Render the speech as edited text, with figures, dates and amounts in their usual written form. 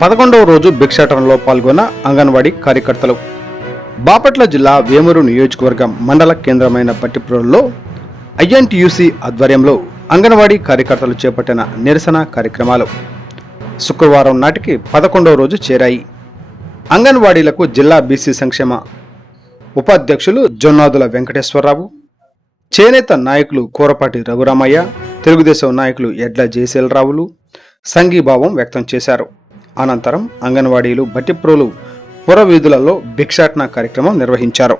11వ రోజు భిక్షాటనలో పాల్గొన్న అంగన్వాడీ కార్యకర్తలు. బాపట్ల జిల్లా వేమూరు నియోజకవర్గం మండల కేంద్రమైన బట్టిప్రోలులో ఐఎన్టీయూసీ ఆధ్వర్యంలో అంగన్వాడీ కార్యకర్తలు చేపట్టిన నిరసన కార్యక్రమాలు శుక్రవారం నాటికి 11వ రోజు చేరాయి. అంగన్వాడీలకు జిల్లా బీసీ సంక్షేమ ఉపాధ్యక్షులు జొన్నాదుల వెంకటేశ్వరరావు, చేనేత నాయకులు కూరపాటి రఘురామయ్య, తెలుగుదేశం నాయకులు ఎడ్ల జయశీలరావులు సంఘీభావం వ్యక్తం చేశారు. అనంతరం అంగన్వాడీలు బట్టిప్రోలు పురవీధులలో భిక్షాటన కార్యక్రమం నిర్వహించారు.